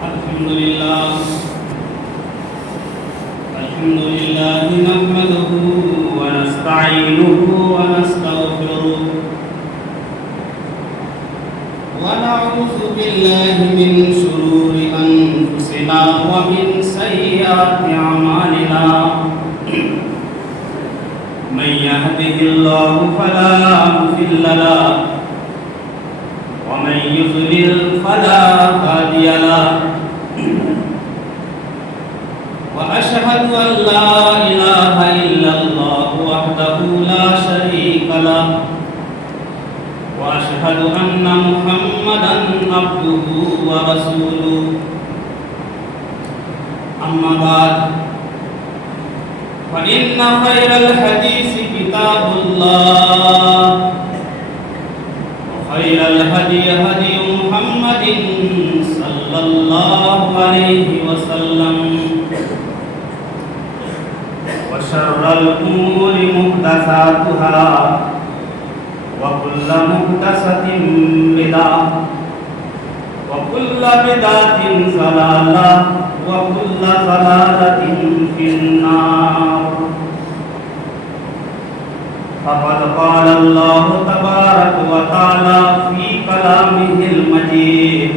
الحمد لله نحمده ونستعينه ونستغفره ونعوذ بالله من شرور أنفسنا ومن سيئات أعمالنا من يهده الله فلا مضل له ومن يضلل فلا هادي له وأشهد أن لا إله إلا الله وحده لا شريك له وأشهد أن محمدا عبده ورسوله أما بعد فإن خير الحديث كتاب الله وخير الهدي هدي محمد صلى الله عليه وسلم وشر الأمور محدثاتها وكل محدثة بدعة وكل بدعة ضلالة وكل ضلالة في النار فقد قال الله تبارك وتعالى في كلامه المجيد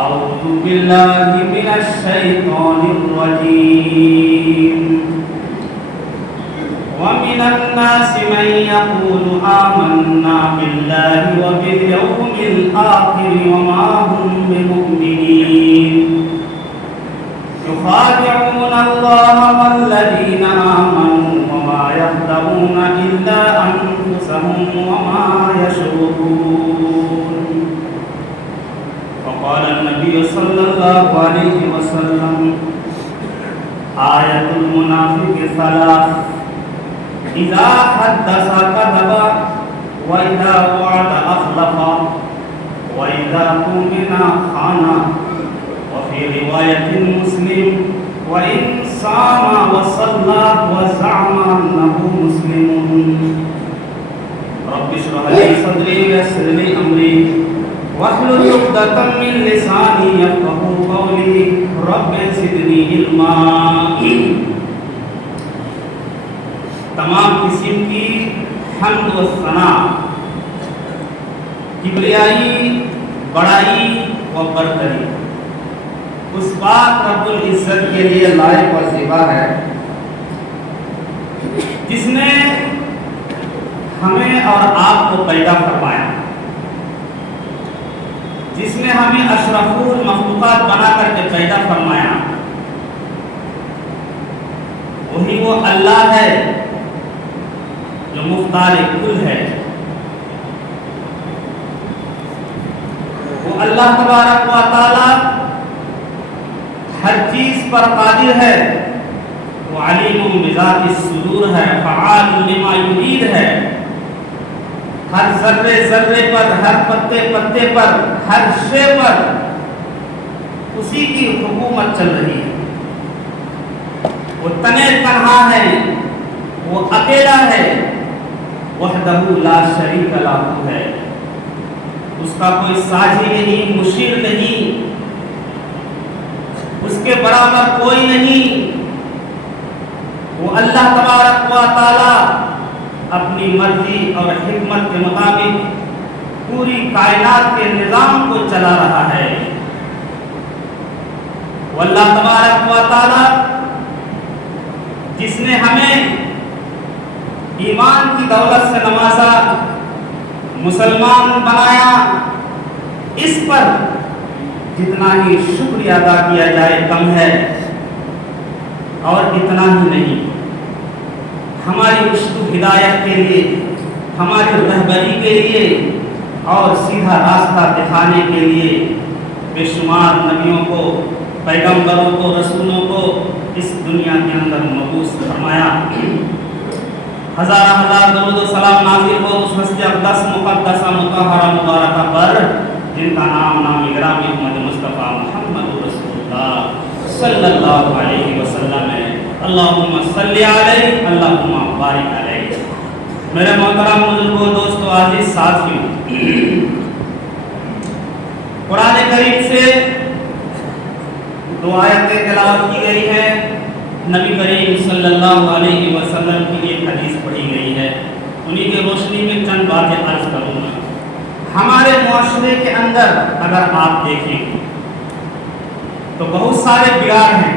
أعوذ بالله من الشيطان الرجيم ومن الناس من يقول آمنا بالله وباليوم الآخر وما هم بمؤمنين يخادعون الله والذين آمنوا وما يخدعون إلا أنفسهم وما يشعرون وقال النبي صلى الله عليه وسلم آية المنافق ثلاث إذا حدث كذب وإذا وعد أخلف وإذا اؤتمن خان وفي رواية مسلم وإن صام وصلى وزعم أنه مسلم رب اشرح لي صدري ويسر لي أمري واحلل عقدة من لساني يفقهوا قولي رب زدني علما تمام قسم کی حمد و ثنا کبریائی بڑائی و برتری اس پاک رب العزت کے لیے لائق و زیبا ہے جس نے ہمیں اور آپ کو پیدا فرمایا، جس نے ہمیں اشرف المخلوقات بنا کر کے پیدا فرمایا، وہی وہ اللہ ہے جو مختار کل ہے۔ وہ اللہ تبارک و تعالی ہر چیز پر قادر ہے، وہ علیم بذات الصدور ہے، فعال لما یرید ہے۔ ہر ذرے ذرے پر، ہر پتے پتے پر، ہر شے پر اسی کی حکومت چل رہی ہے۔ وہ تنے تنہا ہے، وہ اکیلا ہے، وحدہ لا شریک لہ ہے، اس کا کوئی ساجی نہیں، مشیر نہیں، اس کے برابر کوئی نہیں۔ وہ اللہ تبارک و تعالی اپنی مرضی اور حکمت کے مطابق پوری کائنات کے نظام کو چلا رہا ہے۔ وہ اللہ تبارک و تعالی جس نے ہمیں ایمان کی دولت سے نوازا، مسلمان بنایا، اس پر جتنا ہی شکریہ ادا کیا جائے کم ہے، اور اتنا ہی نہیں، ہماری رشد و ہدایت کے لیے، ہماری رہبری کے لیے اور سیدھا راستہ دکھانے کے لیے بے شمار نبیوں کو، پیغمبروں کو، رسولوں کو اس دنیا کے اندر مبعوث فرمایا۔ ہزارہ ہزار درود و سلام نازل ہو اس ہستی اقدس مقدسہ مطہرہ مبارکہ پر جن کا نام گرامی محمد مصطفیٰ محمد رسول اللہ صلی اللہ علیہ وسلم ہے۔ اللہم صلی علیہ، اللہم بارک علیہ۔ میرے محترم بزرگوں، دوستو، عزیز ساتھیوں، قرآن کریم سے 2 آیتیں تلاوت کی گئی ہیں، نبی کریم صلی اللہ علیہ وسلم کی ایک حدیث پڑھی گئی ہے، انہی کی روشنی میں چند باتیں عرض کروں گا۔ ہمارے معاشرے کے اندر اگر آپ دیکھیں تو بہت سارے بگاڑ ہیں،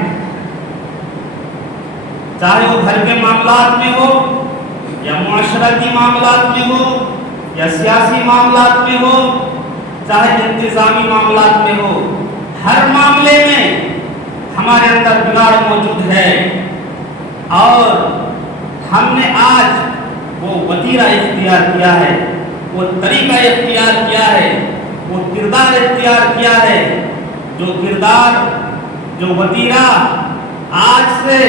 چاہے وہ گھر کے معاملات میں ہو یا معاشرتی معاملات میں ہو یا سیاسی معاملات میں ہو، چاہے انتظامی معاملات میں ہو، ہر معاملے میں ہمارے اندر بگاڑ موجود ہے، اور ہم نے آج وہ وتیرہ اختیار کیا ہے، وہ طریقہ اختیار کیا ہے، وہ کردار اختیار کیا ہے، جو کردار، جو وتیرہ آج سے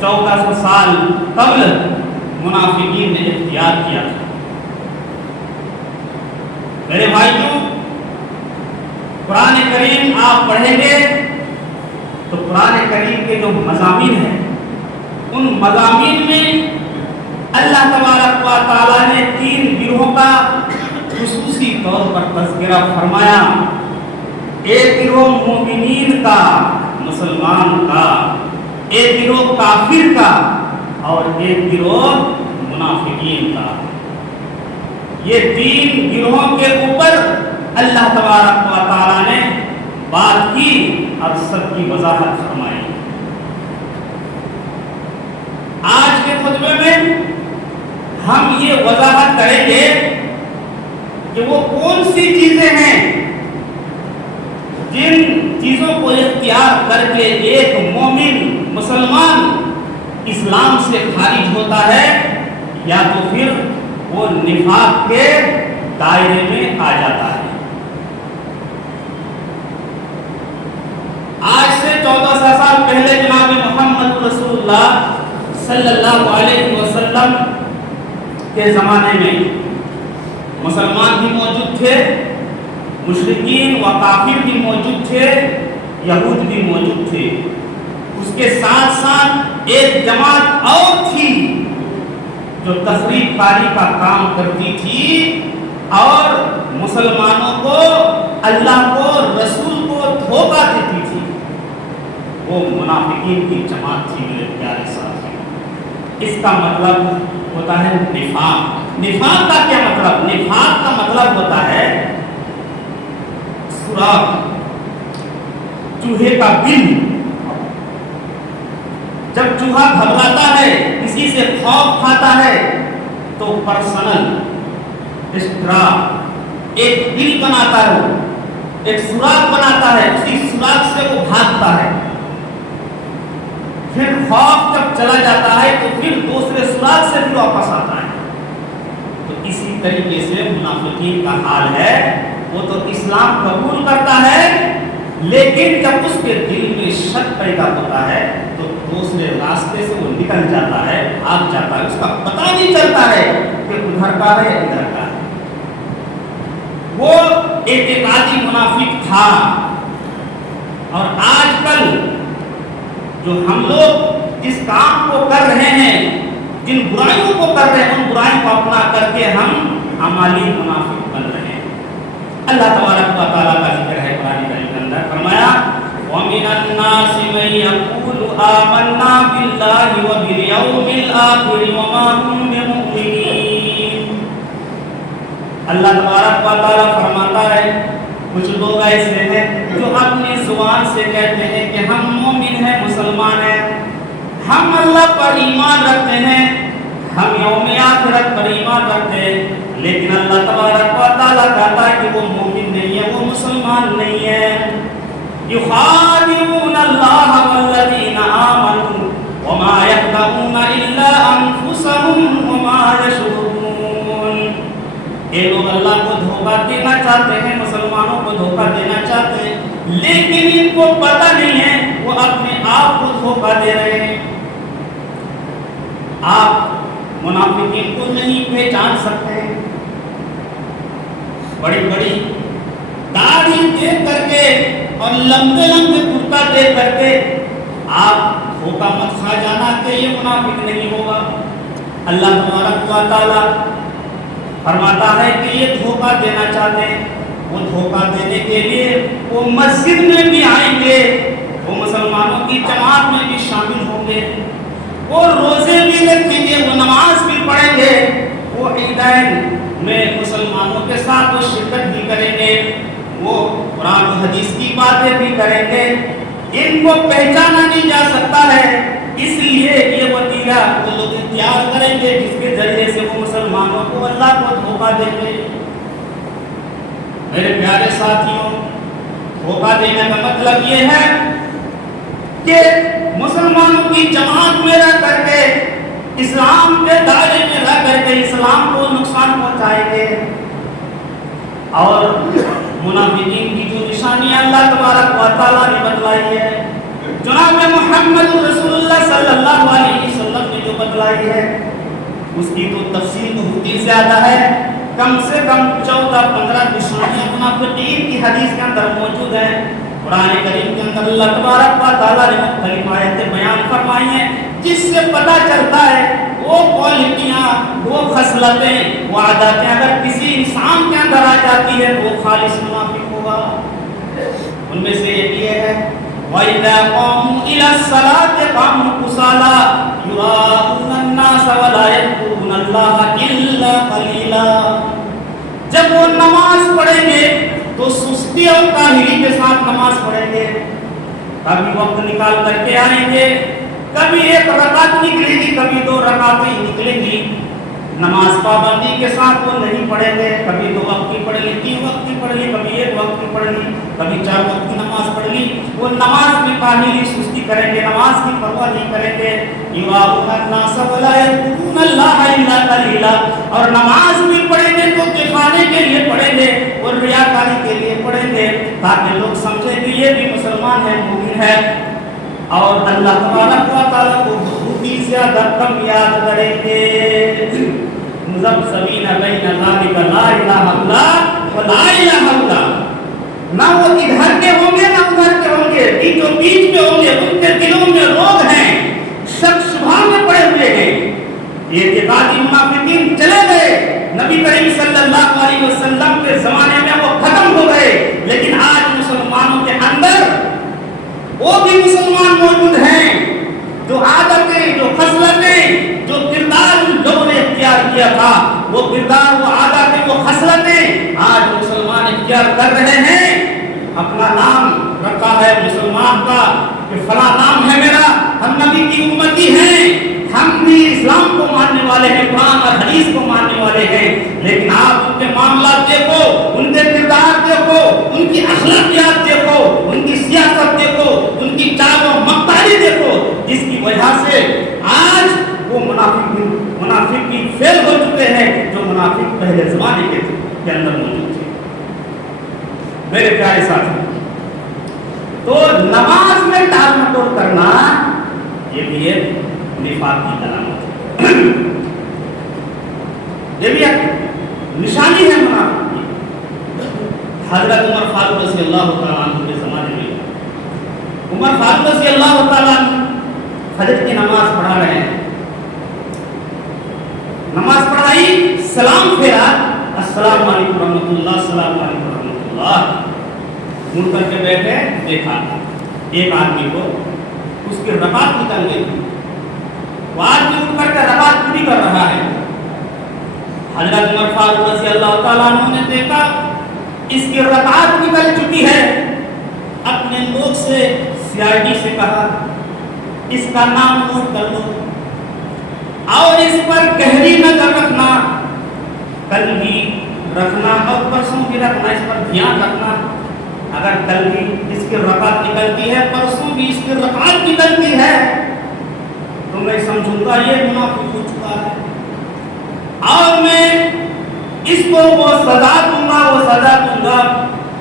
1400 سال قبل منافقین نے اختیار کیا تھا۔ میرے بھائیوں، قرآن کریم آپ پڑھیں گے تو قرآن کریم کے جو مضامین ہیں، ان مضامین میں اللہ تبارک و تعالیٰ نے 3 گروہوں کا خصوصی طور پر تذکرہ فرمایا۔ ایک گروہ مومنین کا، مسلمان کا، ایک گروہ کافر کا، اور ایک گروہ منافقین کا۔ یہ 3 گروہوں کے اوپر اللہ تبارک و تعالیٰ نے بات کی اور سب کی وضاحت فرمائی۔ آج کے خطبے میں ہم یہ وضاحت کریں گے کہ وہ کون سی چیزیں ہیں جن چیزوں کو اختیار کر کے ایک مومن، مسلمان اسلام سے خارج ہوتا ہے، یا تو پھر وہ نفاق کے دائرے میں آ جاتا ہے۔ آج سے 1400 سال پہلے جناب محمد رسول اللہ صلی اللہ علیہ وسلم کے زمانے میں مسلمان بھی موجود تھے، مشرکین و کافر بھی موجود تھے، یہود بھی موجود تھے۔ اس کے ساتھ ساتھ ایک جماعت اور تھی جو تخریب کاری کا کام کرتی تھی اور مسلمانوں کو، اللہ کو، رسول کو دھوکہ دیتی تھی۔ وہ منافقین کی جماعت تھی میرے پیارے ساتھی۔ اس کا مطلب ہوتا ہے نفاق۔ نفاق کا کیا مطلب؟ نفاق کا مطلب ہوتا ہے سوراخ، چوہے کا بل۔ جب چوہا گھبراتا ہے، کسی سے خوف کھاتا ہے، تو پرسنل اسٹرا ایک بل بناتا ہے، ایک سوراخ بناتا ہے، اسی سوراخ سے وہ بھاگتا ہے۔ پھر خوف جب چلا جاتا ہے تو پھر دوسرے سوراخ سے بھی واپس آتا ہے۔ تو اسی طریقے سے منافقین کا حال ہے، وہ تو اسلام قبول کرتا ہے، لیکن جب اس کے دل میں شک پیدا ہوتا ہے تو دوسرے راستے سے وہ نکل جاتا ہے، بھاگ جاتا ہے، اس کا پتہ نہیں چلتا ہے کہ ادھر کا ہے یا ادھر کا ہے۔ وہ اعتقادی منافق تھا، اور آج کل جو ہم لوگ جس کام کو کر رہے ہیں، جن برائیوں کو کر رہے ہیں، ان برائیوں کو اپنا کر کے ہم عملی منافق بن رہے ہیں۔ اللہ تبارک و تعالیٰ کا ذکر ہے قرآن کریم کے اندر، فرمایا وَمِنَ النَّاسِ مَن يَقُولُ آمَنَّا بِاللَّهِ وَبِالْيَوْمِ الْآخِرِ وَمَا هُم بِمُؤْمِنِينَ۔ اللہ تبارک و تعالیٰ فرماتا ہے کچھ لوگ ایسے ہیں جو اپنی زبان سے کہتے ہیں کہ ہم مومن ہیں، مسلمان ہیں، ہم اللہ پر ایمان رکھتے ہیں، ہم یوم آخرت پر ایمان رکھتے ہیں، لیکن اللہ تبارک و تعالیٰ کہتا ہے کہ وہ مومن نہیں ہے، وہ مسلمان نہیں ہے۔ یخادعون اللہ والذین آمنوا وما یخدعون الا انفسهم وما یشعرون۔ یہ لوگ اللہ کو دھوکہ دینا چاہتے ہیں، مسلمانوں کو دھوکہ دینا چاہتے ہیں، لیکن ان کو پتہ نہیں ہے وہ اپنے آپ کو دھوکہ دے رہے ہیں۔ آپ منافقین کو نہیں پہچان سکتے، بڑی بڑی داڑھی دیکھ کر کے اور لمبے لمبے کرتا دیکھ کر کے آپ دھوکہ مت کھا جانا کہ یہ منافق نہیں ہوگا۔ اللہ تبارک و تعالیٰ فرماتا ہے کہ یہ دھوکہ دینا چاہتے ہیں، وہ دھوکہ دینے کے لیے وہ مسجد میں بھی آئیں گے، وہ مسلمانوں کی جماعت میں بھی شامل ہوں گے، وہ روزے بھی رکھیں گے، وہ نماز بھی پڑھیں گے، وہ عیدین میں مسلمانوں کے ساتھ وہ شرکت بھی کریں گے، وہ قرآن و حدیث کی باتیں بھی کریں گے۔ ان کو پہچانا نہیں جا سکتا ہے، اس لیے یہ وسیلہ وہ لوگ اختیار کریں گے جس کے ذریعے سے وہ مسلمانوں کو اللہ کو دھوکہ دیں گے۔ میرے پیارے ساتھیوں، دھوکہ دینے کا مطلب یہ ہے کہ مسلمانوں کی جماعت میں رہ کر کے، اسلام کے دائرے میں رہ کر کے اسلام کو نقصان پہنچائیں گے۔ اور منافقین کی جو نشانیاں اللہ تبارک و تعالیٰ نے بتلائی ہے، جناب محمد رسول اللہ صلی اللہ علیہ وسلم نے جو بتلائی ہے، اس کی تو تفصیل بہت ہی زیادہ ہے۔ کم سے کم 14-15 نشانیاں منافقین کی حدیث کے اندر موجود ہیں۔ قرآن کریم کے اندر اللہ تبارک و تعالیٰ نے مختلف آیتیں بیان فرمائی ہیں جس سے پتہ چلتا ہے وہ کوالٹیاں، وہ خصلتیں، وہ عادتیں اگر کسی انسان کے اندر آ جاتی ہے وہ خالص منافق ہوگا۔ ان میں سے ایک یہ ہے وَإِذَا قَامُوا إِلَى الصَّلَاةِ قَامُوا كُسَالَىٰ يُرَاءُونَ النَّاسَ وَلَا يَذْكُرُونَ اللَّهَ إِلَّا قَلِيلًا۔ جب وہ نماز پڑھیں گے تو سستی اور کاہلی کے ساتھ نماز پڑھیں گے، کبھی وقت نکال کر کے آئیں گے، کبھی ایک رکعت نکلے گی، کبھی 2 رکعتیں نکلیں گی، نماز پابندی کے ساتھ وہ نہیں پڑھیں گے، کبھی 2 وقت کی پڑھ لی، 3 وقت کی پڑھ لی، کبھی 1 وقت کی پڑھ لی، کبھی 4 وقت کی نماز پڑھ لی، وہ نماز میں کاہلی سستی کریں گے، نماز کی پرواہ نہیں کریں گے۔ یُرَاءُونَ النَّاسَ وَلَا يَذْكُرُونَ اللَّهَ إِلَّا قَلِيلًا، اور نماز بھی پڑھیں گے تو دکھانے کے لیے پڑھیں گے اور ریاکاری کے لیے پڑھیں گے تاکہ لوگ سمجھیں کہ یہ بھی مسلمان ہے، مومن ہے، اور اللہ تبارک و تعالیٰ کو بہت ہی زیادہ کم یاد کریں گے۔ مذبذبین بین ذالک لا الہ الا اللہ ولا الہ الا اللہ، نہ وہ ادھر کے ہوں گے نہ ادھر کے ہوں گے، بیچوں بیچ میں ہوں گے، ان کے دلوں میں روگ ہیں، شک شبہ میں پڑے ہوئے ہیں۔ یہ اعتقادی منافقین چلے گئے، نبی کریم صلی اللہ علیہ وسلم کے زمانے میں وہ ختم ہو گئے، لیکن آج مسلمانوں کے اندر وہ بھی مسلمان موجود ہیں، جو عادتیں، جو خصلتیں، جو کردار لوگوں نے اختیار کیا تھا، وہ کردار، وہ عادتیں، وہ خصلتیں آج مسلمان اختیار کر رہے ہیں۔ اپنا نام رکھا ہے مسلمان کا کہ فلاں نام ہے میرا، ہم نبی کی امتی ہیں، ہم بھی اسلام کو ماننے والے ہیں، قرآن اور حدیث کو ماننے والے ہیں، لیکن آپ ان کے معاملات دیکھو، ان کے کردار دیکھو، ان کی اخلاقیات دیکھو، ان کی سیاست دیکھو، ان کی چال و مکاری دیکھو، جس کی وجہ سے آج وہ منافق کی فیل ہو چکے ہیں جو منافق پہلے زمانے کے اندر موجود تھے۔ میرے پیارے ساتھی، تو نماز میں ٹال مٹول کرنا یہ بھی ایک نفاق کی علامت ہے، یہ بھی ایک نشانی ہے منافق کی۔ حضرت عمر فاروق رضی اللہ تعالیٰ عنہ کے زمانے میں عمر فاروق رضی اللہ تعالیٰ عنہ فجر کی نماز پڑھا رہے ہیں، نماز پڑھائی، سلام پھیرا، السلام علیکم ورحمۃ اللہ، السلام علیکم ورحمۃ اللہ، مڑ کر کے بیٹھے، دیکھا ایک آدمی کو اس کی رکعت نکل گئی، وہ آدمی اٹھ کر کے رکعت پوری کر رہا ہے۔ حضرت عمر فاروق رضی اللہ تعالیٰ عنہ نے دیکھا اس کی رکعت نکل چکی ہے، اپنے لوگ سے CID سے کہا اس کا نام نوٹ کر لو اور اس پر گہری نظر رکھنا، کل بھی رکھنا اور پرسوں بھی رکھنا، اس پر دھیان رکھنا، اگر کل بھی اس کی رکعت نکلتی ہے، پرسوں بھی اس کی رکعت نکلتی ہے، تو میں سمجھوں گا یہ منافق ہو چکا ہے اور میں اس کو وہ سزا دوں گا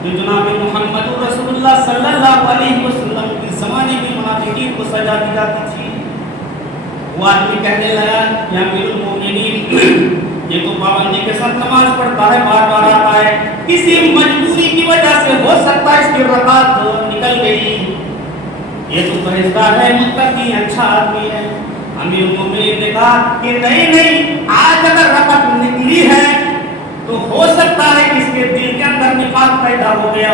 جو جناب محمد رسول اللہ صلی اللہ علیہ وسلم کے زمانے میں منافقین کو سزا دی جاتی تھی۔ وہ آدمی کہنے لگا یا امیر المومنین، یہ تو پابندی کے ساتھ نماز پڑھتا ہے، بار بار آتا ہے، کسی مجبوری کی وجہ سے ہو سکتا ہے اس کی رکعت نکل گئی، یہ تو پرہیزگار ہے، متقی اچھا آدمی ہے۔ امیر المومنین نے کہا کہ نہیں، آج اگر رکعت نکلی ہے تو ہو سکتا ہے کہ اس کے دل کے اندر نفاق پیدا ہو گیا.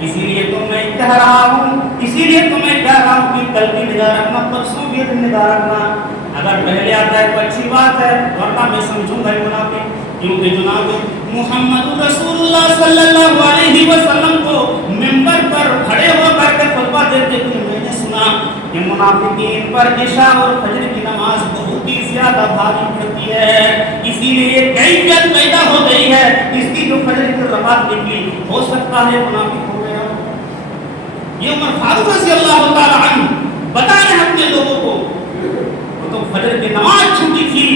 اسی لیے تو میں کہہ رہا ہوں کہ کل بھی نگاہ رکھنا, پرسوں بھی نگاہ رکھنا. اگر پہلے آتا ہے تو اچھی بات ہے, ورنہ میں سمجھوں گا منافق. کیونکہ جناب محمد رسول اللہ صلی اللہ علیہ وسلم کو منبر پر کھڑے ہو کر کے خطبہ دیتے ہوئے میں نے سنا کہ منافقین پر عشاء اور فجر کی نماز بہت ہی زیادہ بھاری پڑتی ہے. اسی لیے کیفیت پیدا ہو گئی ہے. اس کی جو فجر کی رکعت نکلی, ہو سکتا ہے منافق ہو گیا. یہ عمر فاروق رضی اللہ تعالی عنہ بتا رہے ہیں اپنے لوگوں کو, وہ تو فجر کی نماز چھوٹی تھی.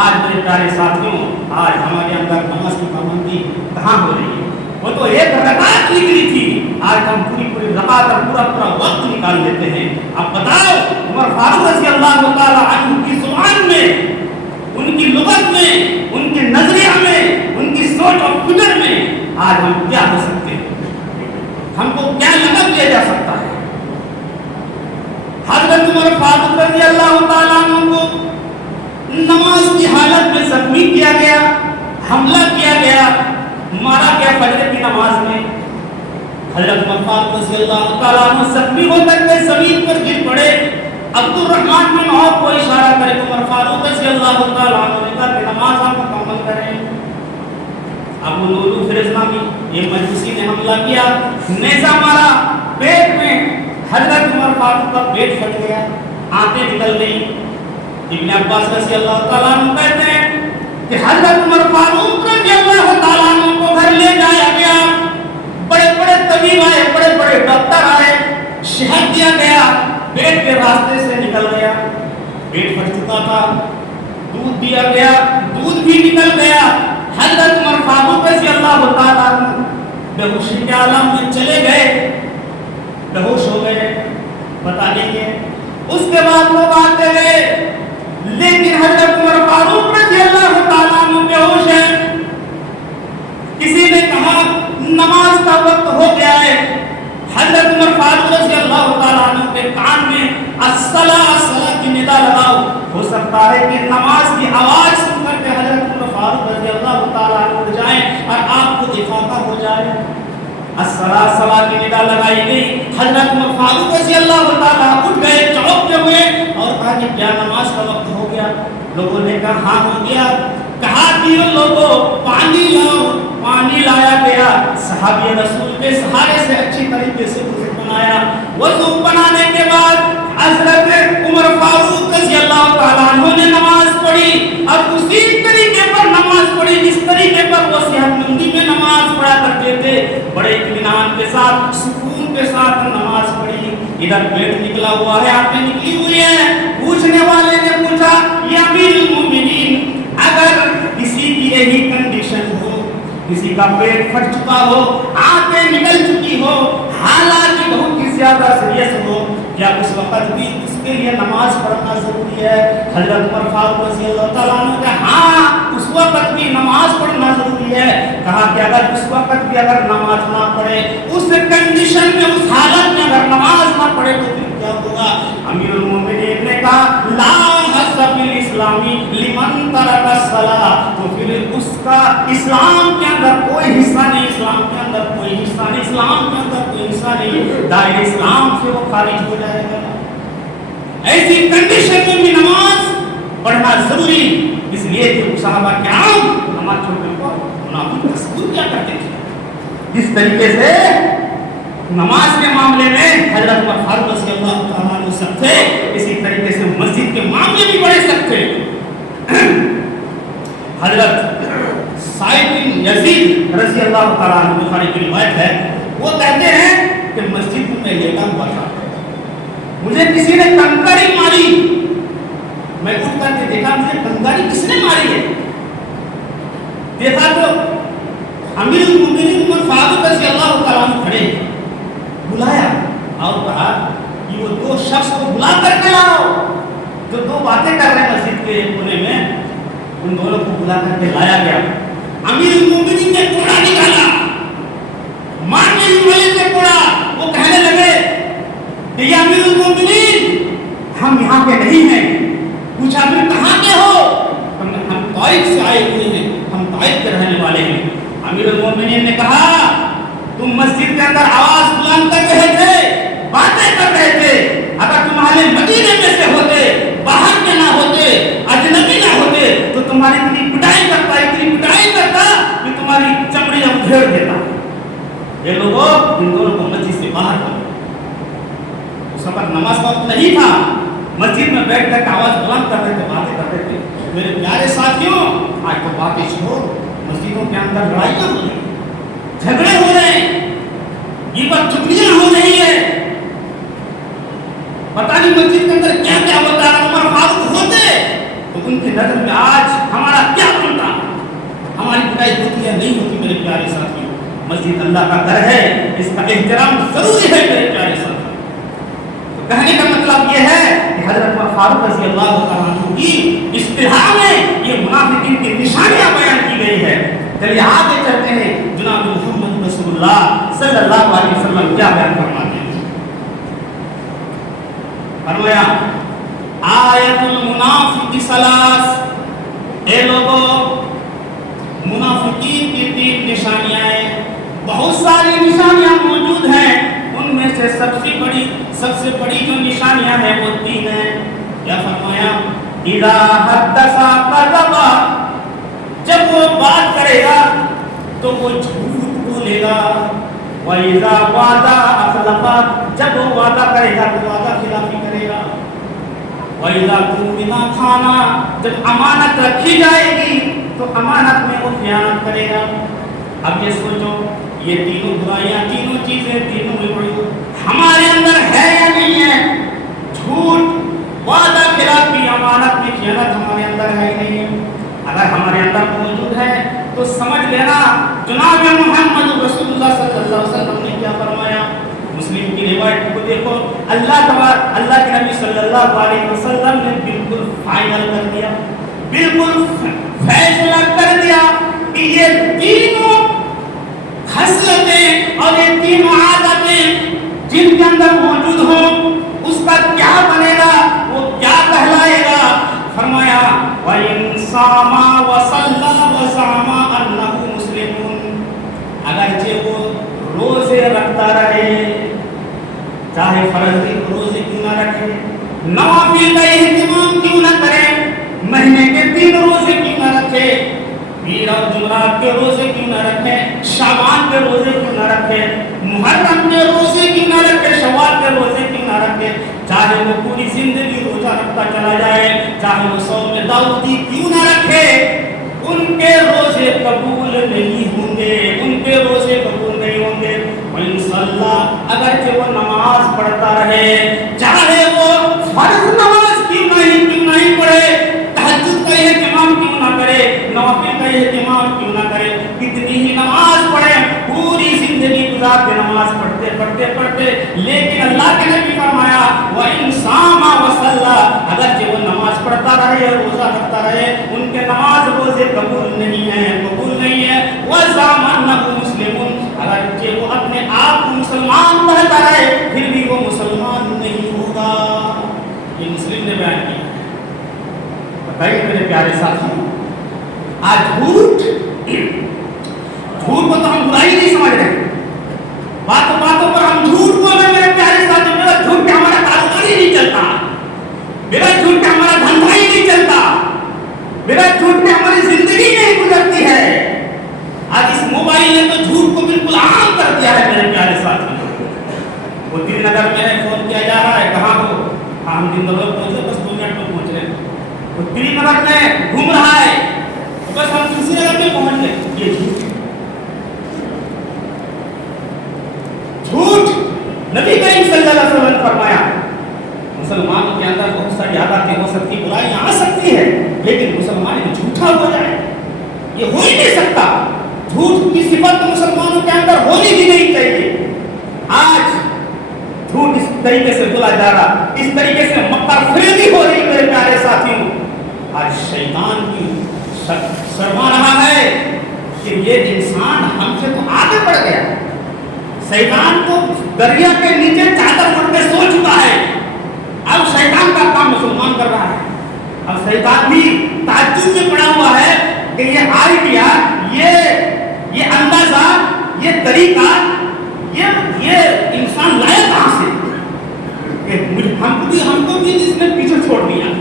آج میرے پیارے ساتھیوں, آج ہمارے اندر نماز کی پابندی کہاں ہو رہی ہے؟ وہ تو ایک رکعت نکلی تھی, آج ہم پوری رکعت اور پورا وقت نکال لیتے ہیں. اب بتاؤ عمر فاروق رضی اللہ تعالی عنہ کی زبان میں, ان کی لغت میں, ان کے نظریہ میں, ان کی سوچ اور فکر میں آج ہم کیا ہو سکتے ہیں؟ ہم کو کیا لقب دیا جا سکتا ہے؟ حضرت عمر فاروق رضی اللہ تعالی عنہ کو نماز کی حالت میں زخمی کیا گیا, حملہ کیا گیا, مارا گیا فجر کی نماز میں. حضرت عمر فاروق رضی اللہ تعالیٰ عنہ زخمی ہو کر کے زمین پر گر پڑے. عبد الرحمن بن عوف کو اشارہ کرے تو عمر فاروق رضی اللہ تعالیٰ عنہ نے کہا کہ نماز آپ مکمل کریں. ابو لولو فرزنامی, یہ مجوسی نے حملہ کیا, نیزہ مارا پیٹ میں. حضرت عمر فاروق کا پیٹ پھٹ گیا, آنتیں نکل گئی. ابن عباس رضی اللہ تعالیٰ عنہ کہتے ہیں کہ حضرت عمر فاروق رضی اللہ تعالیٰ عنہ کو گھر لے جایا گیا. بڑے بڑے طبیب آئے, بڑے بڑے ڈاکٹر آئے, شہد دیا گیا, پیٹ کے راستے سے نکل گیا. پیٹ پھٹ چکا تھا, دودھ دیا گیا, دودھ بھی نکل گیا. حضرت عمر فاروق رضی اللہ تعالیٰ عنہ بے ہوشی کے عالم میں چلے گئے, بے ہوش ہو گئے, پتہ نہیں ہے. اس کے بعد لوگ آتے گئے, لیکن حضرت عمر فاروق رضی اللہ تعالیٰ عنہ بے ہوش ہے. کسی نے کہا نماز کا وقت ہو گیا ہے. حضرت عمر فاروق رضی اللہ تعالیٰ عنہ کے کان میں الصلاۃ الصلاۃ کی ندا لگاؤ. ہو سکتا ہے کہ نماز کی آواز سن کر کے حضرت عمر فاروق رضی اللہ تعالیٰ عنہ اٹھ جائیں اور آپ کو افاقہ ہو جائے. الصلاۃ الصلاۃ کی ندا لگائی گئی. حضرت عمر فاروق رضی اللہ تعالیٰ اٹھ گئے چونکتے ہوئے اور کہا کہ کیا نماز کا وقت ہو گیا؟ لوگوں نے کہا ہاں ہو گیا. کہا کہ لوگوں پانی لاؤ. پانی لایا گیا. صحابی رسول کے سہارے سے اچھی طریقے سے وضو بنایا. وضو بنانے کے بعد حضرت عمر فاروق رضی اللہ تعالیٰ عنہ نے نماز پڑھی اور اسی طریقے پر نماز پڑھی جس طریقے پر وہ صحت مندی میں نماز پڑھا کرتے تھے. بڑے اطمینان کے ساتھ, سکون کے ساتھ نماز پڑھی. ادھر پیٹ نکلا ہوا ہے, آنکھیں نکلی ہوئی ہیں. پوچھنے والے نے پوچھا یا امیر المومنین, اگر کسی کی یہی کنڈیشن ہو, کسی کا پیٹ پھٹ چکا ہو, آنکھیں نکل چکی ہو, حالات بہت ہی زیادہ سیریس ہو, کیا اس وقت بھی اس کے لیے نماز پڑھنا ضروری ہے؟ حضرت عمر فاروق رضی اللہ تعالیٰ عنہ نے کہا ہاں اس وقت بھی نماز پڑھنا ضروری ہے. کہا کہ اگر اس وقت بھی اگر نماز نہ پڑھے, اس کنڈیشن میں, اس حالت میں اگر نماز نہ پڑھے تو پھر کیا ہوگا؟ امیر المومنین نے کہا لا حظ فی الاسلام لمن ترک الصلاۃ. تو پھر اس کا اسلام کے اندر کوئی حصہ نہیں, اسلام کے اندر کوئی حصہ نہیں, اسلام کے اندر کوئی حصہ نہیں. دائرے اسلام سے وہ خارج ہو جائے گا. ایسی کنڈیشن میں بھی نماز پڑھنا ضروری. اس لیے کہ صحابہ کرام نماز چھوڑنے کو منافق تصور کیا کرتے تھے. اس طریقے سے نماز کے معاملے میں حضرت عمر فاروق رضی اللہ تعالیٰ عنہ سب تھے, اسی طریقے سے مسجد کے معاملے بھی بڑے سخت تھے. حضرت سعید بن یزید رضی اللہ تعالیٰ عنہ, بخاری کی روایت ہے, وہ کہتے ہیں کہ مسجد میں لیٹا ہوا تھا, مجھے کسی نے کنکری ماری. میں اٹھ کر کے دیکھا مجھے کنکری کس نے ماری ہے. دیکھا تو امیر المومنین عمر فاروق رضی اللہ تعالیٰ عنہ کھڑے, بلایا اور کہا کہ وہ دو شخص کو بلا کر کے لاؤ جو دو باتیں کر رہے ہیں مسجد کے کونے میں. ان دونوں کو بلا کر کے لایا گیا. امیر المومنین نے کوڑا نکالا, مارنے والے سے کوڑا. وہ کہنے لگے کہ یا امیر المومنین ہم یہاں کے نہیں ہیں. پوچھا پھر کہاں کے ہو؟ ہم طائف سے آئے ہوئے ہیں, ہم طائف کے رہنے والے ہیں. امیر المومنین نے کہا تم مسجد کے اندر آواز بلند کر رہے تھے، باتیں کر رہے تھے، اگر تمہارے مدینے میں سے ہوتے، باہر کے نہ ہوتے، اجنبی نہ ہوتے تو تمہاری اتنی پٹائی کرتا کہ تمہاری چمڑی ادھیڑ دیتا۔ یہ لوگوں ان دونوں کو مسجد سے باہر کر دو۔ اس وقت نماز کا وقت نہیں تھا، مسجد میں بیٹھ کر آواز بلند کر رہے تھے، باتیں کر رہے تھے۔ میرے پیارے ساتھیوں، آج تو باتیں چھوڑو، مسجدوں کے اندر لڑائیاں ہو رہی ہیں، جھگڑے ہو رہے ہیں، غیبت چغلیاں ہو رہی ہے، پتہ نہیں مسجد کے اندر کیا کیا ہوتا ہے۔ عمر فاروق ہوتے تو ان کی نظر میں آج ہمارا کیا بنتا، ہماری برائی ہوتی ہے نہیں ہوتی؟ میرے پیارے ساتھیوں، مسجد اللہ کا گھر ہے، اس کا احترام ضروری ہے میرے پیارے ساتھیوں۔ تو کہنے کا مطلب یہ ہے کہ حضرت عمر فاروق رضی اللہ تعالیٰ عنہ کی اصطلاح میں یہ منافقین کی نشانیاں بیان کی گئی ہے۔ چلیے آگے چلتے ہیں، جناب محمد رسول اللہ صلی اللہ علیہ وسلم کیا بیان فرماتے ہیں۔ فرمایا آیت المنافق ثلاث، اے لوگوں منافقین کی تین نشانیاں ہیں، بہت ساری نشانیاں موجود ہیں، ان میں سے سب سے بڑی جو نشانیاں ہیں وہ تین ہیں۔ کیا فرمایا؟ اذا حدث کذب، جب وہ بات کرے گا تو وہ جھوٹ بولے گا، وَإِذَا وَعَدَ أَخْلَفَ، جب وہ وعدہ کرے گا تو وعدہ خلافی کرے گا، وَإِذَا اؤْتُمِنَ خَانَ، جب امانت رکھی جائے گی تو امانت میں وہ خیانت کرے گا۔ اب یہ سوچو، یہ تینوں برائیاں، تینوں چیزیں، تینوں عیوب ہمارے اندر ہے یا نہیں ہے؟ جھوٹ، وعدہ خلافی، امانت میں خیانت ہمارے اندر ہے یا نہیں ہے؟ اگر ہمارے اندر موجود ہے تو سمجھ لینا جناب محمد رسول اللہ صلی اللہ علیہ وسلم نے کیا فرمایا۔ مسلم کی روایت کو دیکھو، اللہ کے نبی صلی اللہ علیہ وسلم نے بالکل فائنل کر دیا، بالکل فیصلہ کر دیا کہ یہ تینوں خصلتیں اور یہ تینوں عادتیں جن کے اندر موجود ہوں اس کا کیا بنے گا، وہ کیا کہلائے گا۔ فرمایا وَإِن صَامَ وَصَلَّى وَزَعَمَ أَنَّهُ مُسْلِمٌ، اگرچہ وہ روزے رکھتا رہے، چاہے فرض روزے کیوں نہ رکھے، نوافل کا اہتمام کیوں نہ کرے، مہینے کے 3 روزے کیوں نہ رکھے، پیر اور جمعرات کے روزے کیوں نہ رکھے، شعبان کے روزے کیوں نہ رکھے، محرم کے روزے کیوں نہ رکھے، شوال کے روزے کیوں نہ رکھے، چاہے وہ پوری زندگی روزہ رکھتا چلا جائے، چاہے وہ صوم داؤدی کیوں نہ رکھے، ان کے روزے قبول نہیں ہوں گے، ان کے روزے قبول نہیں ہوں گے۔ وَإِن صَلَّى، اگرچہ وہ نماز پڑھتا رہے، چاہے وہ فرض نماز کیوں نہیں پڑھے، تہجد کا اہتمام کیوں نہ کرے، نوافل کا اہتمام کیوں نہ کرے، کتنی ہی نماز پڑھے، پوری زندگی گزار کے نماز پڑھتے، لیکن اللہ کے نبی فرمایا وَإِن صَامَ وَصَلَّى، اگرچہ وہ نماز پڑھتا رہے، روزہ رکھتا رہے، ان کے نماز روزے قبول نہیں ہے، وَزَعَمَ أَنَّهُ مُسْلِمٌ، اگرچہ وہ اپنے آپ کو مسلمان کہتا رہے پھر بھی وہ مسلمان نہیں ہوگا۔ یہ مسلم نے بیان کیا۔ بتائیے میرے پیارے ساتھیوں، آج جھوٹ کو تو ہم برائی نہیں سمجھ رہے، باتوں پر ہم جھوٹ بول رہے ہیں۔ میرے پیارے ساتھیوں، میرا جھوٹ پہ ہمارا کاروبار ہی نہیں چلتا، میرا جھوٹ پہ ہمارا دھندا ہی نہیں چلتا، میرا جھوٹ پہ ہماری زندگی نہیں گزرتی ہے۔ آج اس موبائل نے تو جھوٹ کو بالکل عام کر دیا ہے میرے پیارے ساتھیوں۔ وہ 3 نگر میں ہے، فون کیا جا رہا ہے، کہاں ہو؟ ہم دن دولت پہنچے، بس 2 منٹ میں پہنچ رہے ہیں۔ وہ 3 نگر میں گھوم رہا ہے، بس ہم دوسری نگر میں پہنچ گئے۔ یہ جھوٹ ہے، جھوٹ۔ نبی کریم صلی اللہ علیہ وسلم نے فرمایا مسلمانوں کے اندر بہت ساری عادتیں ہو سکتی، برائیاں آ سکتی ہے، لیکن مسلمان جھوٹا ہو جائے یہ ہو ہی نہیں سکتا۔ جھوٹ کی صفت مسلمانوں کے اندر ہونی بھی نہیں چاہیے۔ آج جھوٹ اس طریقے سے بولا جا رہا، اس طریقے سے مکر فریبی ہو رہی میرے پیارے ساتھیوں۔ آج شیطان کی شرما رہا ہے کہ یہ انسان ہم سے تو آگے بڑھ گیا، شیطان تو دریا کے نیچے چادر اوڑھ کے سو چکا ہے، اب شیطان کا کام مسلمان کر رہا ہے۔ اب شیطان بھی تعجب میں پڑا ہوا ہے کہ یہ آئیڈیا، یہ یہ اندازہ، یہ طریقہ، یہ انسان لایا کہاں سے کہ ہم کو بھی اس نے پیچھے چھوڑ دیا.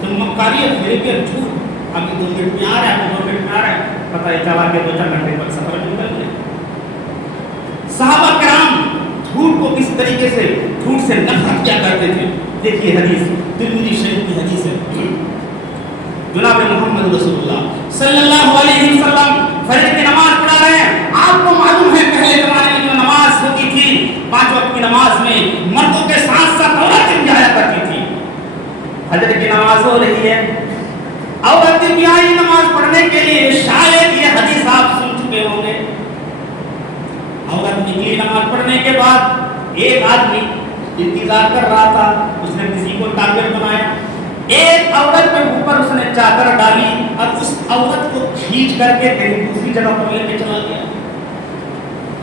تو مکاری اور فریب اور جھوٹ ابھی 2 منٹ میں آ رہا ہے، 2 منٹ میں آ رہا ہے، پتہ ہے چلا کہ 2-4 گھنٹے پر سفر نکل گئے. صحابہ کرام جھوٹ کو کس طریقے سے، جھوٹ سے نفرت کیا کرتے تھے. دیکھیے حدیث ترمذی شریف کی حدیث ہے. جناب محمد رسول اللہ صلی اللہ علیہ وسلم فجر کی نماز پڑھا رہے ہیں. آپ کو معلوم ہے پہلے زمانے میں جو نماز ہوتی تھی 5 وقت کی نماز میں مردوں کے ساتھ ساتھ عورتیں بھی آیا کرتی تھی. فجر کی نماز ہو رہی ہے، عورتیں بھی آئی نماز پڑھنے کے لیے. شاید یہ حدیث آپ سن چکے ہوں گے. عورت نکلی نماز پڑھنے کے بعد، ایک آدمی انتظار کر رہا تھا، اس نے کسی کو ٹارگٹ بنایا. ایک عورت کے اوپر اس نے چادر ڈالی اور اس عورت کو کھینچ کر کے کہیں دوسری جگہ پر لے کے چلا گیا.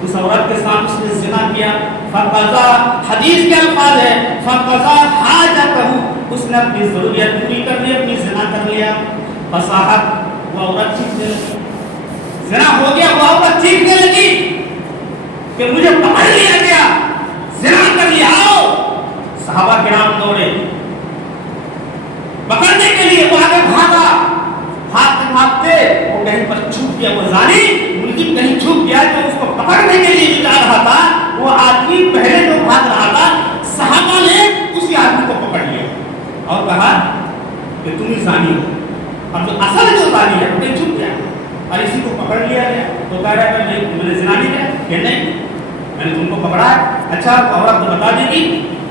اس عورت کے ساتھ اس نے زنا کیا. فقضا، حدیث کے الفاظ ہے فقضا حاجتہ، اس نے اپنی ضرورت پوری کر لی، اپنی زنا کر لیا. فصاحت، وہ عورت چیخنے لگی. زنا ہو گیا، وہ عورت چیخنے لگی کہ مجھے پکڑ لیا گیا، زنا کر لیا. آؤ. صحابہ کرام دوڑے پکڑنے کے لیے. وہ آگے بھاگا، بھاگتے بھاگتے وہ کہیں پر چھپ گیا. وہ زانی ملزم کہیں چھپ گیا تو اس کو پکڑنے کے لیے جو جا رہا تھا وہ آدمی پہلے جو بھاگ رہا تھا، صحابہ نے اسی آدمی کو پکڑ لیا اور کہا کہ تم ہی زانی ہو. اب جو اصل جو زانی ہے وہ کہیں چھپ گیا اور اسی کو پکڑ لیا گیا. تو کہہ رہا ہے میں نے زنا نہیں کیا کہ نہیں، میں نے تم کو پکڑا ہے. اچھا عورت کو بتا دے گی.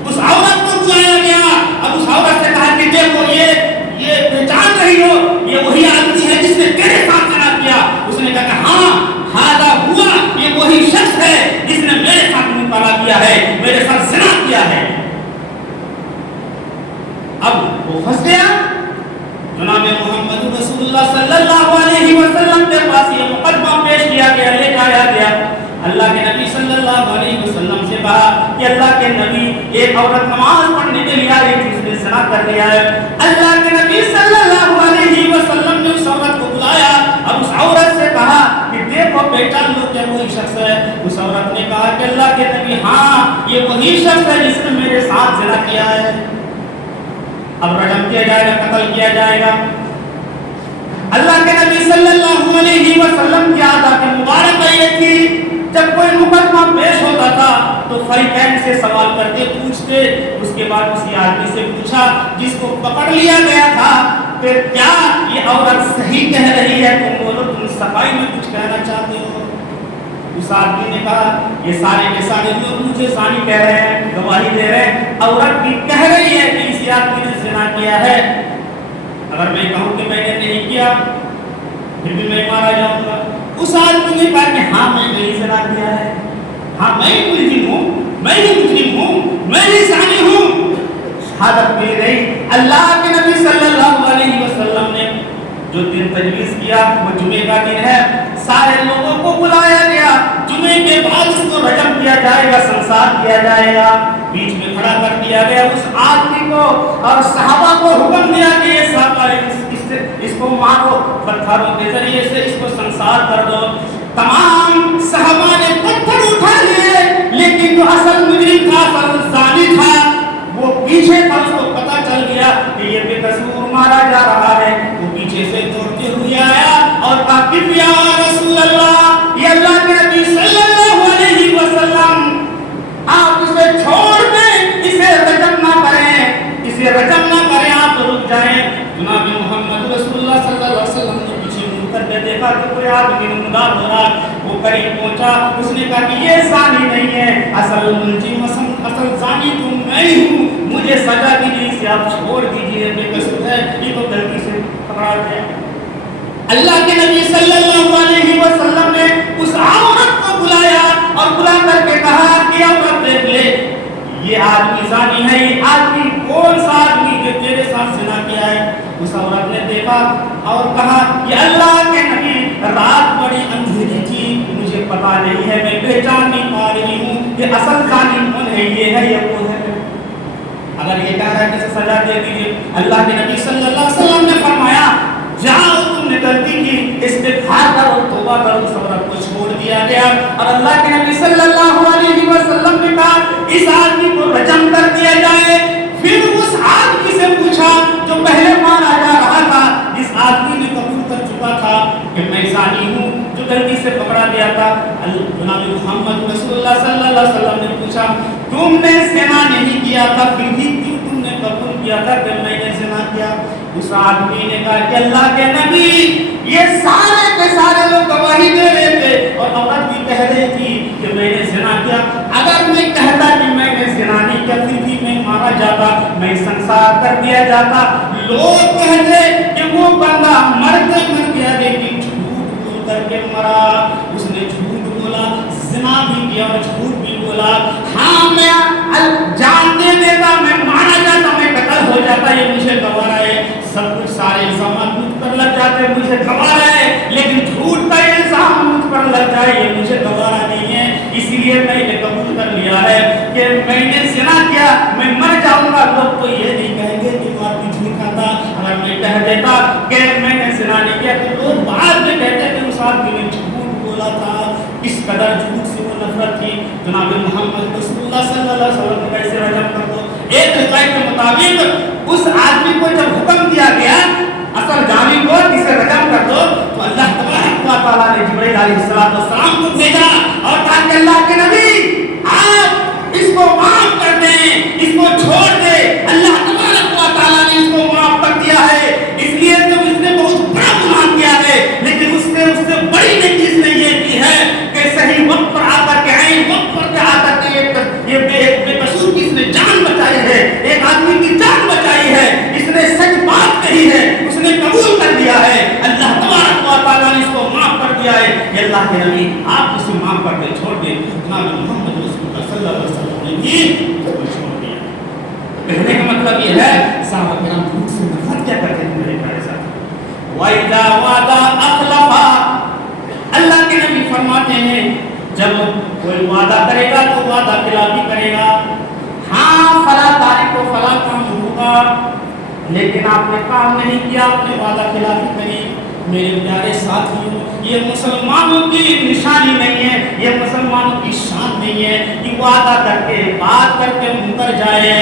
اس عورت کو بلایا گیا. اب اس عورت سے کہا کہ دیکھو یہ پہچان رہی ہو، یہ وہی آدمی ہے جس نے تیرے ساتھ زنا کیا. اس نے کہا کہ ہاں ہاذا ہوا، یہ وہی شخص ہے جس نے میرے ساتھ مکالمہ کیا ہے، میرے ساتھ زنا کیا ہے. اب وہ پھنس گیا. جناب محمد رسول اللہ صلی اللہ علیہ وسلم کے پاس یہ مقدمہ پیش کیا گیا، لے جایا گیا. اللہ کے نبی صلی اللہ علیہ وسلم سے کہا کہ اللہ کے نبی، ایک عورت نماز پڑھنے کے لیے آئی تھی، اس نے زنا کر لیا ہے. اللہ کے نبی صلی اللہ علیہ وسلم نے اس عورت کو بلایا اور اس عورت سے کہا کہ دیکھو پہچان لو کیا وہی شخص ہے. اس عورت نے کہا کہ اللہ کے نبی ہاں یہ وہی شخص ہے جس نے میرے ساتھ زنا کیا ہے. اب رجم کیا جائے گا، قتل کیا جائے گا. اللہ کے نبی صلی اللہ علیہ وسلم کی عادت مبارکہ یہ تھی جب کوئی مقدمہ پیش ہوتا تھا تو فریقین سے سوال کرتے پوچھتے. اس کے بعد اسی آدمی سے پوچھا جس کو پکڑ لیا گیا تھا کہ کیا یہ عورت صحیح کہہ رہی ہے، تم بولو، تم صفائی میں کچھ کہنا چاہتے ہو. اس آدمی نے کہا یہ سارے کے سارے لوگ مجھے زانی کہہ رہے ہیں، گواہی دے رہے ہیں. عورت بھی کہہ رہی ہے کہ اسی آدمی نے زنا کیا ہے. اگر میں کہوں کہ میں نے نہیں کیا پھر بھی میں مارا جاؤں گا. اس آدمی نے کہا کہ ہاں میں نے زنا کیا ہے، ہاں میں ہی ملزم ہوں، میں ہی مجرم ہوں، میں ہی زانی ہوں. شہادت مل گئی. اللہ کے نبی صلی اللہ علیہ وسلم نے جو دن تجویز کیا وہ جمعے کا دن ہے. سارے لوگوں کو بلایا گیا. جمعے کے بعد اس کو رجم کیا جائے گا، سنسار کیا جائے گا. بیچ میں کھڑا کر دیا گیا اس آدمی کو اور صحابہ کو حکم دیا کہ یہ صحابہ اس کو مارو، پتھروں کے ذریعے سے اس کو سنسار کر دو. تمام صحابہ نے پتھر اٹھا لیے لیکن جو اصل مجرم تھا، اصل زانی تھا، وہ پیچھے تھا. اس کو پتہ چل گیا کہ یہ بے قصور مارا جا رہا ہے. وہ پیچھے سے دوڑتے ہوئے آیا اور کہا کہ یا رسول اللہ، یہ اللہ کے نبی صلی اللہ علیہ وسلم، آپ اسے چھوڑ دیں، اسے رجم نہ کریں، اسے رجم نہ کریں، آپ رک جائیں. جناب محمد رسول اللہ صلی اللہ علیہ وسلم نے پیچھے مڑ کر کے دیکھا کہ کوئی آدمی نمودار ہو رہا. وہ قریب پہنچا. اس نے کہا کہ یہ زانی نہیں ہے، اصل ملزم، اصل زانی تو میں ہی ہوں، مجھے سزا دیجیے، اسے آپ چھوڑ دیجیے، بے قصور ہے، یہ تو غلطی سے پکڑا گیا. اللہ کے نبی صلی اللہ علیہ وسلم نے اس عورت کو بلایا اور بلا کر کے کہا کہ عورت دیکھ لے، یہ آدمی زانی ہے. یہ آدمی کون سا آدمی جو تیرے ساتھ زنا کیا ہے؟ اس عورت نے دیکھا اور کہا کہ اللہ کے نبی، رات بڑی اندھیری تھی، مجھے پتا نہیں ہے، میں پہچان نہیں پا رہی ہوں کہ اصل زانی کون ہے، یہ ہے یا وہ ہے. اگر یہ کہہ رہا ہے کہ سزا دے دیجیے. اللہ کے نبی صلی اللہ علیہ وسلم نے فرمایا جاؤ، تم نے غلطی کی، استغفار کرو، توبہ کرو. اس عورت کو کیا گیا اور اللہ کے نبی صلی اللہ علیہ وسلم نے کہا اس آدمی کو رجم کر دیا جائے. پھر اس آدمی سے پوچھا جو پہلے مارا جا رہا تھا، جس آدمی نے قبول کر چکا تھا کہ میں زانی ہوں، جو جلدی سے پکڑا گیا تھا، جناب محمد رسول اللہ صلی اللہ علیہ وسلم نے پوچھا تم نے زنا نہیں کیا تھا پھر بھی کیوں تم نے قبول کیا تھا کہ میں نے زنا کیا؟ اس آدمی نے کہا کہ اللہ کے نبی یہ سارے کے سارے لوگ گواہی دے رہے تھے اور عورت بھی کہہ رہی تھی کہ میں نے زنا کیا. اگر میں کہتا کہ میں نے زنا نہیں کیا پھر بھی میں مارا جاتا، میں سنسار کر دیا جاتا. لوگ کہتے کہ وہ بندہ مرتے مر گیا لیکن جھوٹ بول کر کے مرا. اس نے جھوٹ بولا، زنا بھی کیا اور جھوٹ بھی بولا. ہاں میں جان دے دیتا، میں مارا جاتا، میں قتل ہو جاتا، یہ مجھے گوارا ہے. سب کچھ سارے الزامات مجھ پر لگ جاتے مجھے گوارا ہے، لیکن جھوٹ کا الزام مجھ پر لگ جائے یہ مجھے گوارا نہیں ہے. اسی لیے میں نے قبول کر لیا ہے کہ میں نے زنا کیا، میں مر جاؤں گا. لوگ تو یہ نہیں کہیں گے کہ وہ آدمی جھوٹ کھاتا. اگر میں کہہ دیتا کہ میں نے زنا نہیں کیا تو لوگ بعد میں کہتے کہ اس آدمی نے جھوٹ بولا تھا. اس قدر جھوٹ سے وہ نفرت تھی. جناب محمد رسول اللہ صلی اللہ علیہ وسلم نے کیسے رجم کر دو. ایک روایت کے مطابق اس آدمی کو جب حکم دیا گیا اصل جانی کو کسے رجم کر دو تو اللہ تبارک و تعالیٰ نے جبرائیل علیہ السلام کو بھیجا اور کہا کہ اللہ کے نبی آپ اس کو معاف کر دیں، اس کو چھوڑ دیں. اللہ تبارک و تعالیٰ نے اس کو معاف کر دیا ہے. اس لیے تو اس نے بہت بڑا گناہ کیا ہے لیکن اس سے بڑی نیکی اس نے یہ کی ہے کہ صحیح وقت پر آ کر کے عین وقت پر آ کر کے یہ بے قصور کی اس نے جان بچائی ہے، ایک آدمی کی جان بچائی ہے. اس نے سچ بات کہی ہے، اس نے قبول کر لیا ہے. اللہ تبارک و تعالیٰ نے اس کو معاف کر دیا ہے. یہ اللہ کے نبی آپ اسے معاف کر دیں، چھوڑ دیں. جناب محمد رسول اللہ صلی اللہ علیہ وسلم نے بھی اس کو چھوڑ دیا. کہنے کا مطلب یہ ہے صحابہ کرام جھوٹ سے نفرت کیا کرتے ہیں میرے پیارے ساتھی. وَإِذَا وَعَدَ أَخْلَفَ، اللہ کے نبی فرماتے ہیں جب کوئی وعدہ کرے گا تو وعدہ خلافی کرے گا. ہاں فلاں تاریخ کو فلاں کام ہوگا لیکن آپ نے کام نہیں کیا، آپ نے وعدہ خلافی کری. میرے پیارے ساتھیوں یہ مسلمانوں کی نشانی نہیں ہے، یہ مسلمانوں کی شان نہیں ہے کہ وعدہ کر کے بات کر کے منکر جائے.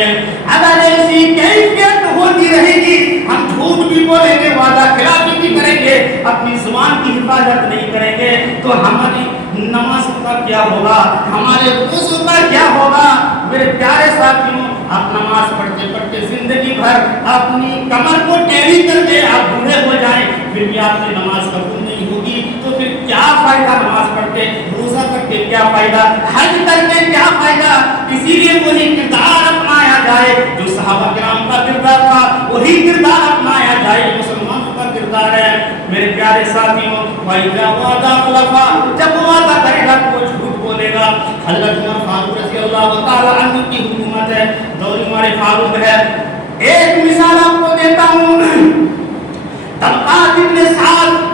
اگر ایسی کیفیت ہوتی رہے گی ہم جھوٹ بھی بولیں گے، وعدہ خلافی بھی کریں گے، اپنی زبان کی حفاظت نہیں کریں گے تو ہماری نماز کا کیا ہوگا، ہمارے وضو کا کیا ہوگا. میرے پیارے ساتھیوں آپ نماز پڑھتے پڑھتے زندگی بھر اپنی کمر کو ٹیڑھی کر کے آپ بوڑھے ہو جائیں پھر بھی آپ کی نماز قبول نہیں ہوگی تو پھر کیا فائدہ نماز پڑھتے، روزہ کر کے کیا فائدہ، حج کر کے کیا فائدہ. اسی لیے وہی کردار اپنایا جائے جو صحابہ کرام کا کردار تھا، وہی کردار اپنایا جائے جو مسلمانوں کا کردار ہے. میرے پیارے ساتھیوں وَإِذَا وَعَدَ أَخْلَفَ، جب وعدہ کرے گا تو جھوٹ بولے گا. حضرت عمر فاروق رضی اللہ تعالی عنہ کی حکومت ہے، دور عمر فاروق ہے. ایک مثال آپ کو دیتا ہوں. طبقات ابن سعد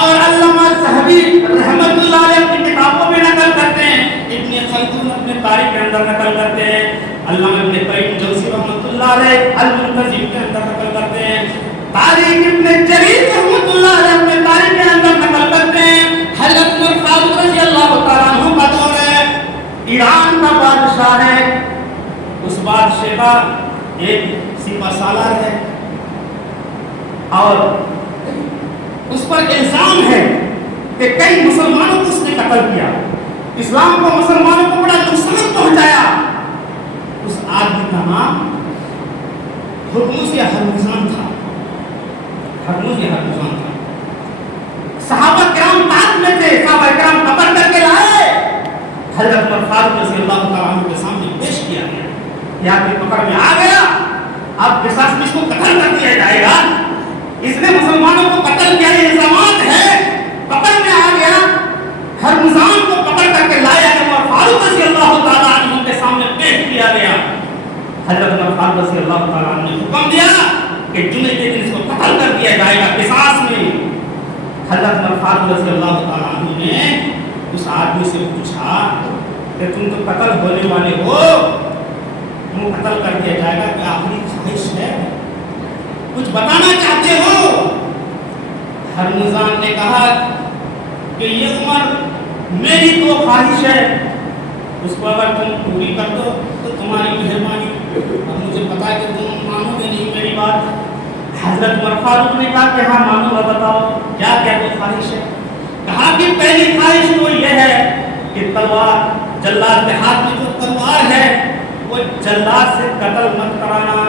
اور علامہ ذہبی رحمۃ اللہ علیہ اپنی کتابوں میں نقل کرتے ہیں، ابن خلدون اپنے تاریخ کے اندر نقل کرتے ہیں، علامہ ابن قیم جوزی رحمۃ اللہ علیہ المنتظم کے اندر نقل کرتے ہیں، تاریخ ابن جریر رحمۃ اللہ علیہ اپنے تاریخ کے اندر نقل کرتے ہیں. حضرت عمر فاروق رضی اللہ تعالیٰ عنہ کا دور ہے، ایران کا بادشاہ ہے. اس بادشاہ کا ایک سپہ سالار ہے اور اس پر الزام ہے کہ کئی مسلمانوں کو اس نے قتل کیا، اسلام کو مسلمانوں کو بڑا نقصان پہنچایا. اس آدمی کا نام ہرمز یا ہرمزان تھا. ہرمز یا ہرمزان تھا. صحابہ کرام تاج میں تھے، صحابہ کرام قبر کر کے لائے، حضرت عمر فاروق رضی اللہ تعالیٰ عنہ کے سامنے پیش کیا گیا. یا کہ پکڑ میں آ گیا، اب قصاص میں اس کو قتل کر دیا جائے گا، اس نے مسلمانوں کو قتل کیا، یہ الزامات ہے. پکڑ میں آ گیا، ہرمزان کو پکڑ کر کے لایا گیا اور فاروق رضی اللہ تعالیٰ عنہ کے سامنے پیش کیا گیا. حضرت عمر فاروق رضی اللہ تعالیٰ عنہ نے حکم دیا کہ جمعے کے دن اس کو قتل کر دیا جائے گا قصاص میں. حضرت عمر فاروق رضی اللہ تعالیٰ عنہ نے اس آدمی سے پوچھا کہ تم تو قتل ہونے والے ہو، تم قتل کر دیا جائے گا، کہ آخری خواہش ہے، کچھ بتانا چاہتے ہو؟ ہرمزان نے کہا کہ یہ عمر میری تو خواہش ہے اس کو اگر تم پوری کر دو تو تمہاری مہربانی، اب مجھے پتا ہے کہ تم مانو گے نہیں میری بات۔ حضرت عمر فاروق نے کہا کہ ہاں مانوں گا، بتاؤ کیا کیا تو خواہش ہے؟ کہا کہ پہلی خواہش تو یہ ہے کہ تلوار، جلاد کے ہاتھ میں جو تلوار ہے وہ جلاد سے قتل مت کرانا،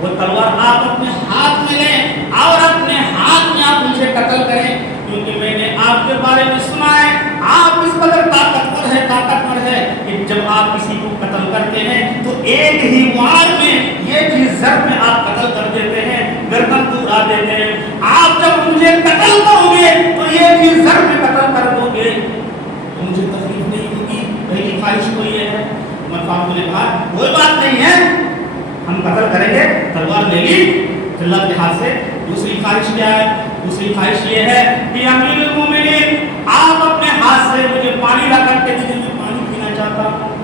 وہ تلوار آپ اپنے ہاتھ میں لیں اور اپنے ہاتھ میں آپ مجھے قتل کریں، کیونکہ میں نے آپ کے بارے میں سنا ہے آپ اس قدر طاقتور ہے کہ جب آپ کسی کو قتل کرتے ہیں تو ایک ہی وار میں، ایک ہی ضرب میں آپ قتل کر دیتے ہیں، گردن کو اڑا دیتے ہیں۔ آپ جب مجھے قتل کرو گے تو ایک ہی ضرب میں قتل کر دو گے تو مجھے تکلیف نہیں ہوگی، پہلی خواہش تو یہ ہے۔ عمر فاروق نے کہا کوئی بات نہیں ہے، ہم قتل کریں گے، تلوار لے لی جلاد کے ہاتھ سے۔ دوسری خواہش کیا ہے؟ دوسری خواہش یہ ہے کہ امیر المومنین آپ اپنے ہاتھ سے مجھے پانی لا کر کے دیجیے، میں پانی پینا چاہتا ہوں،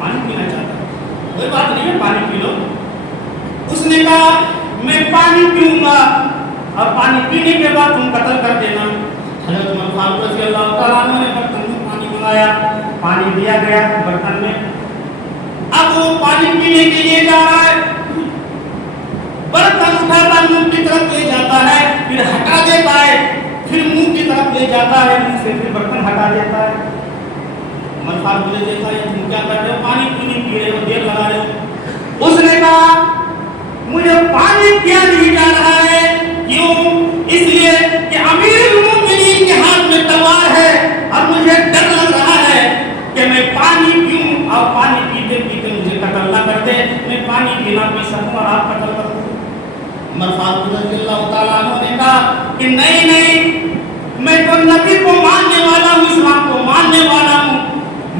پانی پینا چاہتا ہوں۔ کوئی بات نہیں ہے، پانی پی لو۔ اس نے کہا میں پانی پیوں گا اور پانی پینے کے بعد تم قتل کر دینا۔ حضرت عمر فاروق رضی اللہ تعالیٰ عنہ نے برتن میں پانی منگایا، پانی دیا گیا برتن میں۔ اب وہ پانی پینے کے لیے جا رہا ہے، برتن اٹھاتا منہ کی طرف لے جاتا ہے، پھر ہٹا دیتا ہے، پھر منہ کی طرف لے جاتا ہے، منہ سے پھر برتن ہٹا دیتا ہے۔ عمر فاروق نے دیکھا یہ تم کیا کر رہے ہو؟ پانی کیوں نہیں پی رہے ہو، دیر لگا رہے ہو؟ اس نے کہا مجھے پانی پیا نہیں جا رہا ہے، کیوں؟ اس لیے کہ امیر المومنین کے ہاتھ میں تلوار ہے اور مجھے ڈر لگ رہا ہے کہ میں پانی پیوں اور پانی پیتے پیتے مجھے قتل نہ کر دے، میں پانی پینا پی سکوں اور آپ قتل کر دو۔ عمر فاروق رضی اللہ تعالیٰ عنہ نے کہا کہ نہیں نہیں، میں تو نبی کو ماننے والا ہوں، اسلام کو ماننے والا ہوں،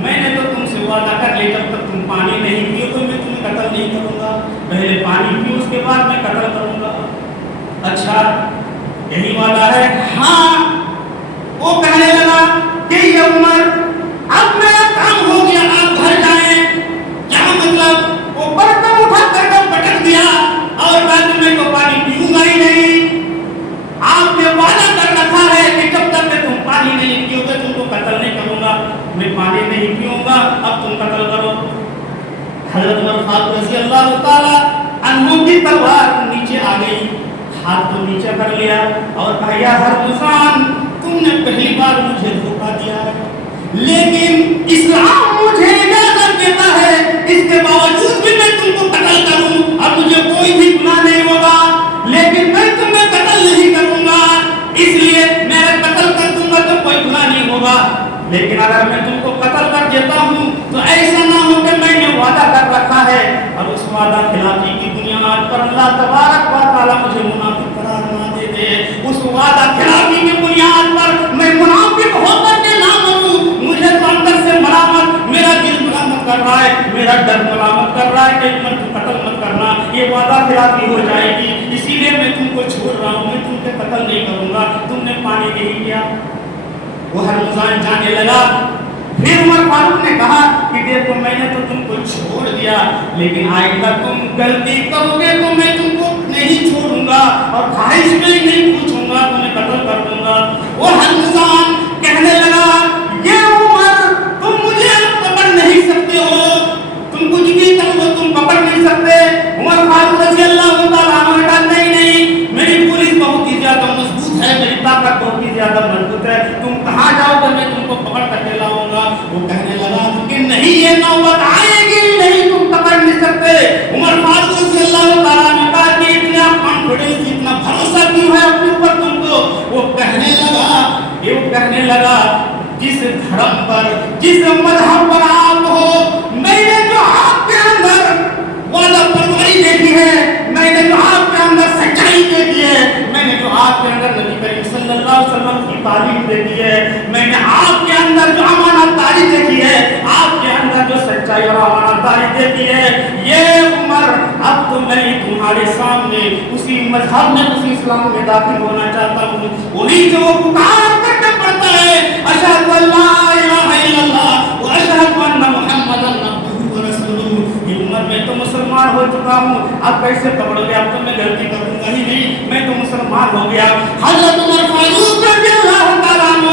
میں نے تو تم سے وعدہ کر لیا جب تک تم پانی نہیں پیو تو میں تمہیں قتل نہیں کروں گا، پہلے پانی پیو اس کے بعد میں قتل کروں گا۔ اچھا یہی وعدہ ہے؟ ہاں۔ وہ کہنے لگا کہ یہ عمر اب میرا کام ہو گیا، آپ گھر جائیں۔ کیا مطلب؟ وہ برتن اٹھا کر پٹک دیا اور کہا کہ میں تو پانی پیوں گا ہی نہیں، آپ نے وعدہ کر رکھا ہے کہ جب تک کہ تم پانی نہیں پیو گے تم کو قتل نہیں کروں گا، میں پانی نہیں پیوں گا، اب تم قتل کرو۔ حضرت عمر فاروق رضی اللہ تعالیٰ عنہ کی تلوار نیچے آ گئی، ہاتھ کو نیچے کر لیا اور کہا یا ہرمزان تم نے پہلی بار مجھے دھوکہ دیا ہے، لیکن اسلام مجھے اجازت دیتا ہے اس کے باوجود بھی میں تم کو قتل کروں، اب مجھے کوئی بھی گناہ نہیں ہوگا، لیکن میں تمہیں قتل نہیں کروں گا، اس لیے میں قتل کر دوں گا تو کوئی گناہ نہیں ہوگا، لیکن اگر میں تم کو قتل کر دیتا ہوں تو ایسا نہ ہو کہ میں نے وعدہ کر رکھا ہے اور اس وعدہ خلافی کی بنیاد پر اللہ تبارک و تعالیٰ مجھے منافق قرار نہ دے دے، اس وعدہ خلافی کی بنیاد پر میں منافق ہو کر کے نہ مروں، مجھے تو اندر سے ملامت، میرا دل ملامت کر رہا ہے، میرا ڈر ملامت کر رہا ہے کہ میں تم قتل مت کرنا، یہ وعدہ خلافی ہو جائے گی، اسی لیے میں تم کو چھوڑ رہا ہوں، میں تم سے قتل نہیں کروں گا، تم نے پانی نہیں کیا۔ وہ ہرمزان جانے لگا۔ پھر عمر فاروق نے کہا کہ دیکھو میں نے تو تم کو چھوڑ دیا، لیکن آئندہ تم غلطی کرو گے تو میں تم کو نہیں چھوڑوں گا اور خواہش میں نہیں پوچھوں گا، تمہیں قتل کر دوں گا۔ وہ ہرمزان کہنے لگا یہ عمر تم مجھے پکڑ نہیں سکتے ہو، تم کچھ بھی کرو تم پکڑ نہیں سکتے۔ عمر فاروق رضی اللہ تعالیٰ عنہ نے کہا نہیں نہیں، میری پولیس بہت ہی زیادہ مضبوط ہے، میری طاقت بہت ہی زیادہ مضبوط ہے، تم کہاں جاؤ گے میں تم کو پکڑ کر کے لاؤں گا۔ وہ کہنے لگا کہ نہیں یہ نوبت آئے گی نہیں، تم پکڑ نہیں سکتے۔ عمر فاروق رضی اللہ تعالیٰ نے کہا کہ اتنا کانفیڈنس، اتنا بھروسہ کیوں ہے اپنے اوپر تم کو؟ وہ کہنے لگا جس دھرم پر، جس مذہب پر آپ ہو، میں نے جو آپ کے اندر وعدہ پروری دیکھی ہے، میں نے جو آپ کے اندر سچائی دیکھی ہے، میں نے جو آپ کے اندر نبی کریم صلی اللہ علیہ وسلم کی تعلیم دیکھی ہے، میں نے آپ کے اندر جو امانت داری دیکھی ہے، آپ کے اندر جو سچائی اور امانت داری دیکھی ہے، یہ عمر اب تو میں تمہارے سامنے اسی مذہب میں، اسی اسلام میں داخل ہونا چاہتا ہوں، وہی جو پکار کرنا پڑتا ہے اشہد ان لا الہ الا اللہ واشہد ان محمدا عبدہ ورسولہ۔ یہ عمر میں تو مسلمان ہو چکا ہوں، اب کیسے پکڑو گے؟ اب تو میں غلطی کروں گا ہی نہیں، میں تو مسلمان ہو گیا۔ حضرت عمر فاروق رضی اللہ تعالیٰ عنہ